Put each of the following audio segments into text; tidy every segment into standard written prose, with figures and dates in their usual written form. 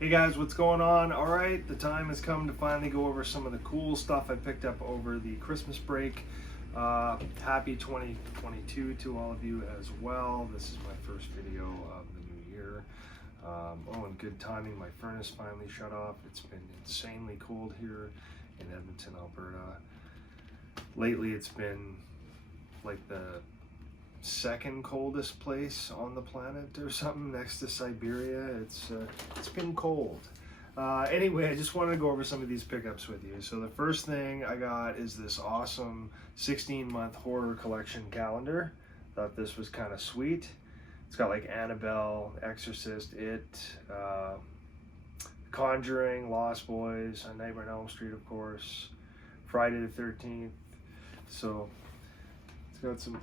Hey guys, what's going on? Alright, the time has come to finally go over some of the cool stuff I picked up over the Christmas break. Happy 2022 to all of you as well. This is my first video of the new year. And good timing, my furnace finally shut off. It's been insanely cold here in Edmonton, Alberta. Lately it's been like the second coldest place on the planet or something, next to Siberia. It's been cold. Anyway, I just wanted to go over some of these pickups with you. So the first thing I got is this awesome 16-month horror collection calendar. Thought this was kind of sweet. It's got like Annabelle, Exorcist, It, Conjuring, Lost Boys, A Nightmare on Elm Street, of course, Friday the 13th. So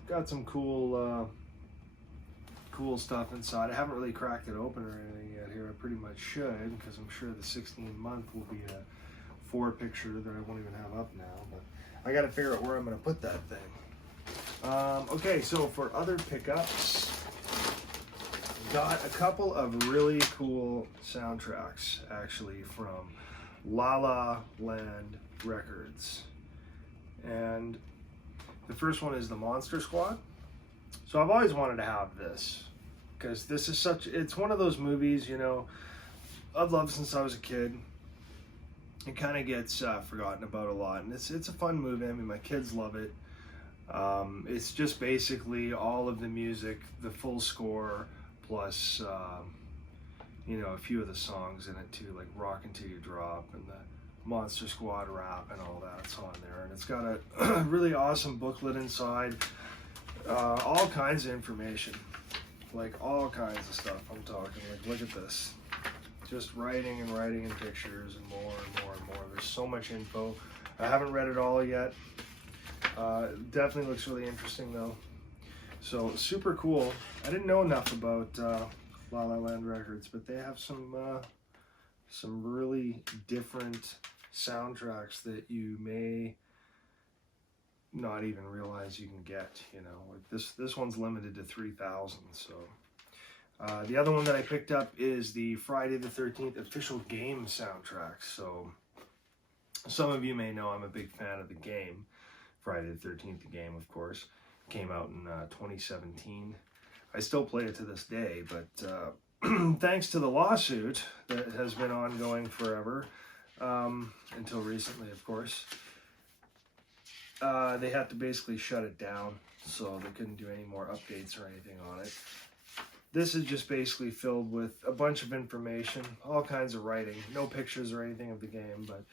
got some cool stuff inside. I haven't really cracked it open or anything yet here. I pretty much should, because I'm sure the 16-month will be a 4 picture that I won't even have up now. But I got to figure out where I'm going to put that thing. Okay, so for other pickups, got a couple of really cool soundtracks actually from La La Land Records, and the first one is the Monster Squad. So I've always wanted to have this because this is it's one of those movies, you know, I've loved since I was a kid. It kind of gets forgotten about a lot, and it's a fun movie. I mean, my kids love it. It's just basically all of the music, the full score, plus you know, a few of the songs in it too, like Rockin' Till You Drop and the Monster Squad rap and all that's on there. And it's got a really awesome booklet inside, all kinds of information, like all kinds of stuff. I'm talking, like, look at this, just writing and pictures and more and more and more. There's so much info. I haven't read it all yet. Definitely looks really interesting though. So super cool. I didn't know enough about La La Land Records, but they have some really different soundtracks that you may not even realize you can get. You know, like this one's limited to 3,000. So the other one that I picked up is the Friday the 13th official game soundtrack. So some of you may know I'm a big fan of the game Friday the 13th. The game, of course, came out in 2017. I still play it to this day, but thanks to the lawsuit that has been ongoing forever, until recently, of course, they had to basically shut it down, so they couldn't do any more updates or anything on it. This is just basically filled with a bunch of information, all kinds of writing, no pictures or anything of the game, but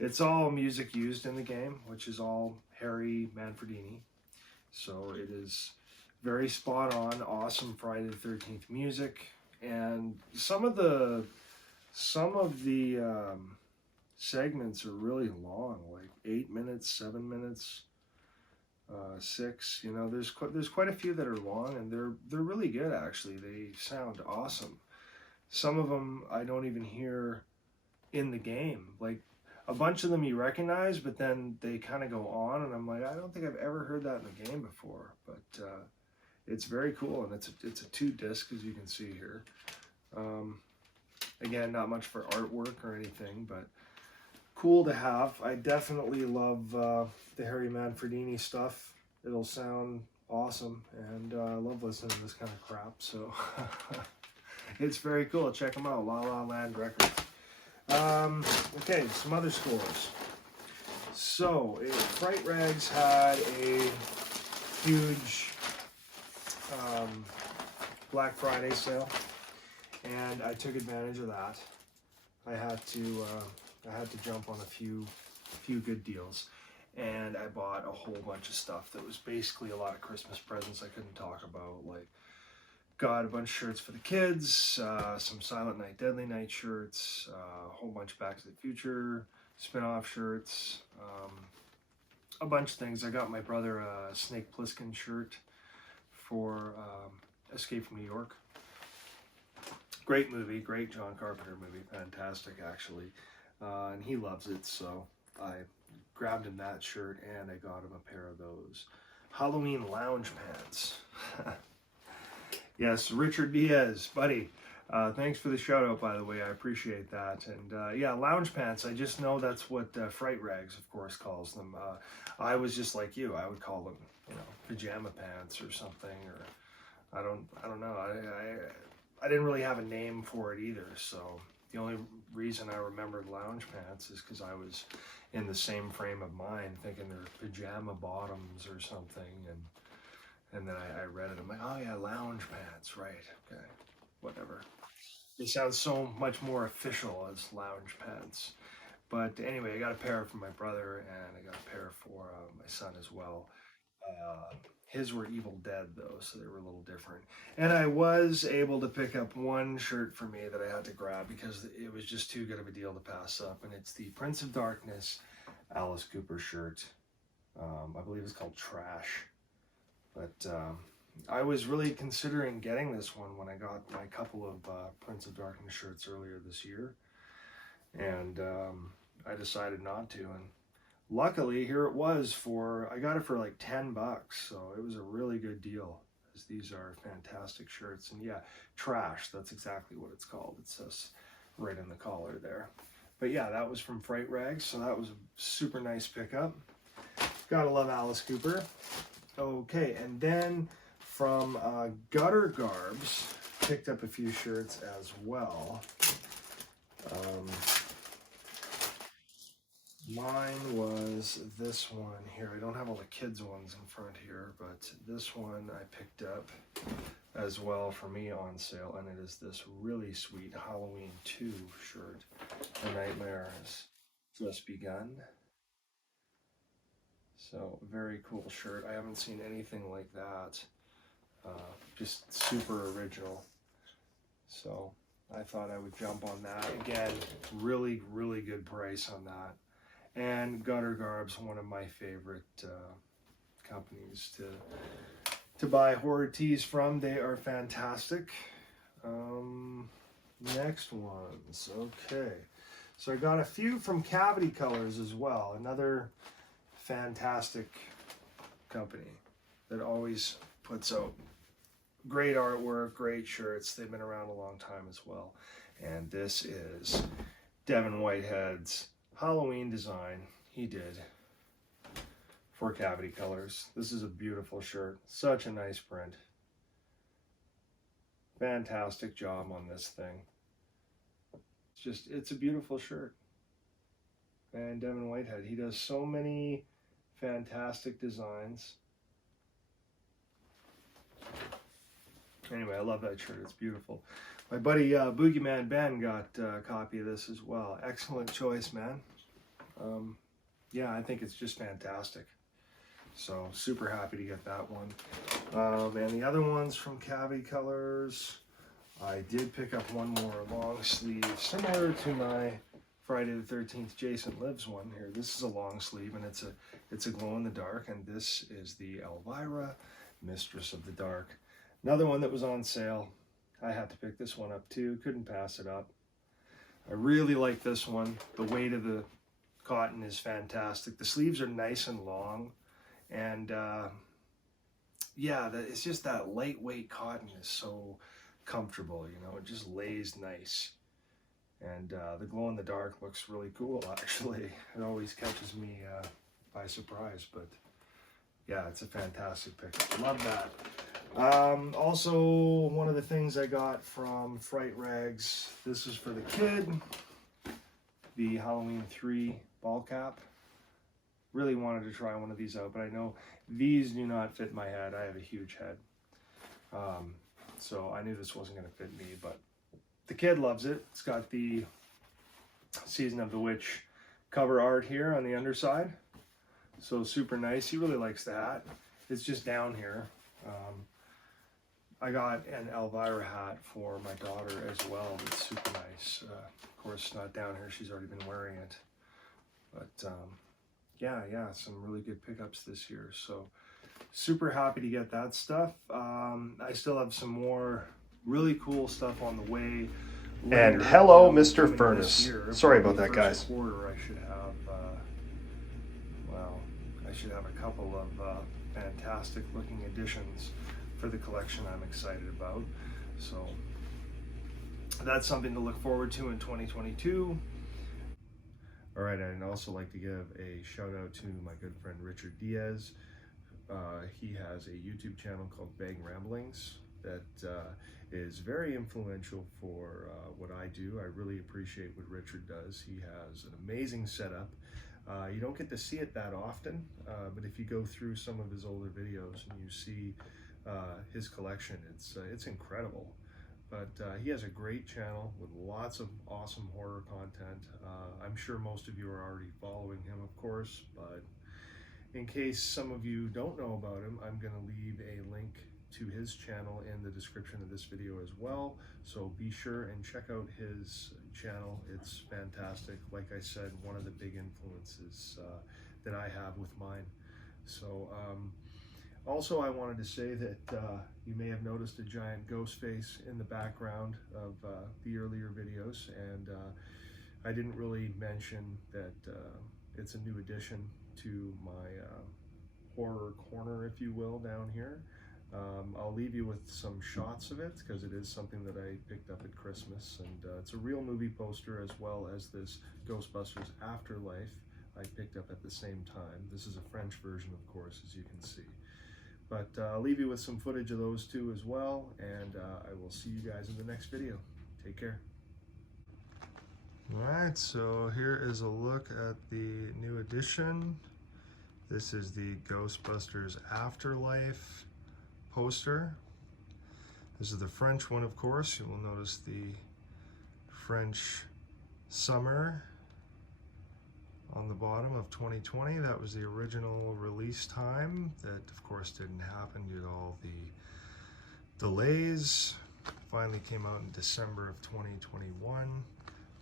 it's all music used in the game, which is all Harry Manfredini. So it is very spot on, awesome Friday the 13th music. And some of the segments are really long, like 8 minutes, 7 minutes, 6. You know, there's quite a few that are long, and they're really good actually. They sound awesome. Some of them I don't even hear in the game. Like a bunch of them you recognize, but then they kind of go on, and I'm like, I don't think I've ever heard that in the game before. But it's very cool, and it's a 2-disc, as you can see here. Again, not much for artwork or anything, but cool to have. I definitely love the Harry Manfredini stuff. It'll sound awesome, and I love listening to this kind of crap, so it's very cool. Check them out, La La Land Records. Okay, some other scores. So, Fright-Rags had a huge Black Friday sale, and I took advantage of that. I had to jump on a few good deals, and I bought a whole bunch of stuff that was basically a lot of Christmas presents I couldn't talk about. Like, got a bunch of shirts for the kids, some Silent Night, Deadly Night shirts, a whole bunch of Back to the Future spin-off shirts, a bunch of things. I got my brother a Snake Plissken shirt for Escape from New York. Great movie, great John Carpenter movie, fantastic actually, and he loves it, so I grabbed him that shirt, and I got him a pair of those Halloween lounge pants. Yes, Richard Diaz, buddy. Thanks for the shout out, by the way. I appreciate that. And yeah, lounge pants. I just know that's what Fright-Rags, of course, calls them. I was just like you. I would call them, you know, pajama pants or something. Or I don't know. I didn't really have a name for it either. So the only reason I remembered lounge pants is because I was in the same frame of mind, thinking they're pajama bottoms or something. And then I read it. I'm like, oh yeah, lounge pants, right? Okay, whatever. It sounds so much more official as lounge pants. But anyway, I got a pair for my brother, and I got a pair for my son as well. His were Evil Dead, though, so they were a little different. And I was able to pick up one shirt for me that I had to grab because it was just too good of a deal to pass up. And it's the Prince of Darkness Alice Cooper shirt. I believe it's called Trash. But I was really considering getting this one when I got my couple of Prince of Darkness shirts earlier this year. And I decided not to. And luckily, here it was I got it for like $10. So it was a really good deal. As these are fantastic shirts. And yeah, Trash, that's exactly what it's called. It says right in the collar there. But yeah, that was from Fright-Rags. So that was a super nice pickup. Gotta love Alice Cooper. Okay, and then from Gutter Garbs, picked up a few shirts as well. Mine was this one here. I don't have all the kids' ones in front here, but this one I picked up as well for me on sale, and it is this really sweet Halloween 2 shirt. The Nightmare has just begun. So, very cool shirt. I haven't seen anything like that. Just super original. So, I thought I would jump on that. Again, really, really good price on that. And Gutter Garbs, one of my favorite companies to buy horror tees from. They are fantastic. Next ones. Okay. So, I got a few from Cavity Colors as well. Another fantastic company that always puts out great artwork, great shirts. They've been around a long time as well. And this is Devin Whitehead's Halloween design he did for Cavity Colors. This is a beautiful shirt. Such a nice print. Fantastic job on this thing. It's a beautiful shirt. And Devin Whitehead, he does so many fantastic designs. Anyway, I love that shirt. It's beautiful. My buddy Boogeyman Ben got a copy of this as well. Excellent choice, man. Yeah, I think it's just fantastic. So, super happy to get that one. And the other ones from Cavity Colors, I did pick up one more long sleeve, similar to my Friday the 13th Jason Lives one here. This is a long sleeve, and it's a glow in the dark, and this is the Elvira, Mistress of the Dark. Another one that was on sale. I had to pick this one up too. Couldn't pass it up. I really like this one. The weight of the cotton is fantastic. The sleeves are nice and long, and yeah, it's just that lightweight cotton is so comfortable. You know, it just lays nice. And the glow in the dark looks really cool, actually. It always catches me by surprise, but yeah, it's a fantastic pick. Love that. Also, one of the things I got from Fright-Rags, this is for the kid, the Halloween 3 ball cap. Really wanted to try one of these out, but I know these do not fit my head. I have a huge head. So I knew this wasn't going to fit me, but the kid loves it. It's got the Season of the Witch cover art here on the underside. So super nice. He really likes the hat. It's just down here. I got an Elvira hat for my daughter as well. It's super nice. Of course, not down here. She's already been wearing it. But yeah, some really good pickups this year. So super happy to get that stuff. I still have some more really cool stuff on the way. And hello, Mr. Furnace. Sorry about that, guys. Quarter, I should have, a couple of fantastic looking additions for the collection I'm excited about. So that's something to look forward to in 2022. All right, I'd also like to give a shout out to my good friend Richard Diaz. He has a YouTube channel called Bag Ramblings that is very influential for what I do. I really appreciate what Richard does. He has an amazing setup. You don't get to see it that often, but if you go through some of his older videos and you see his collection, it's incredible. But he has a great channel with lots of awesome horror content. I'm sure most of you are already following him, of course, but in case some of you don't know about him, I'm going to leave a link to his channel in the description of this video as well. So be sure and check out his channel. It's fantastic. Like I said, one of the big influences that I have with mine. So also I wanted to say that you may have noticed a giant ghost face in the background of the earlier videos, and I didn't really mention that it's a new addition to my horror corner, if you will, down here. I'll leave you with some shots of it because it is something that I picked up at Christmas, and it's a real movie poster as well as this Ghostbusters Afterlife I picked up at the same time. This is a French version, of course, as you can see. But I'll leave you with some footage of those two as well, and I will see you guys in the next video. Take care. Alright, so here is a look at the new edition. This is the Ghostbusters Afterlife poster. This is the French one, of course. You will notice the French summer on the bottom of 2020. That was the original release time. That, of course, didn't happen due to all the delays. Finally came out in December of 2021.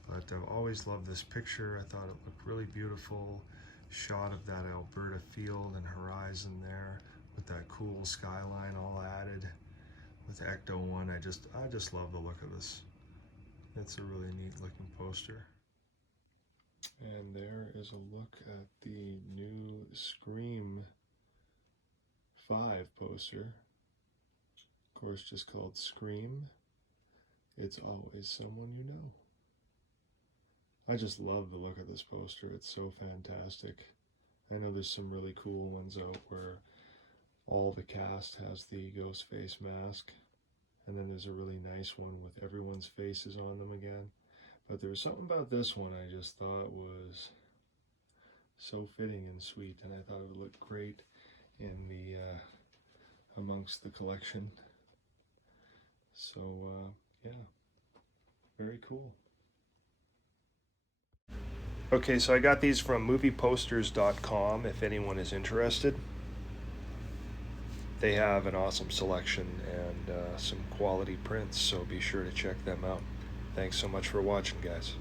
But I've always loved this picture. I thought it looked really beautiful. Shot of that Alberta field and horizon there with that cool skyline all added with Ecto 1. I just love the look of this. It's a really neat looking poster. And there is a look at the new Scream 5 poster. Of course, just called Scream. It's always someone you know. I just love the look of this poster. It's so fantastic. I know there's some really cool ones out where all the cast has the ghost face mask, and then there's a really nice one with everyone's faces on them again. But there was something about this one I just thought was so fitting and sweet, and I thought it would look great in the amongst the collection. So yeah, very cool. Okay, so I got these from movieposters.com if anyone is interested. They have an awesome selection and some quality prints, so be sure to check them out. Thanks so much for watching, guys.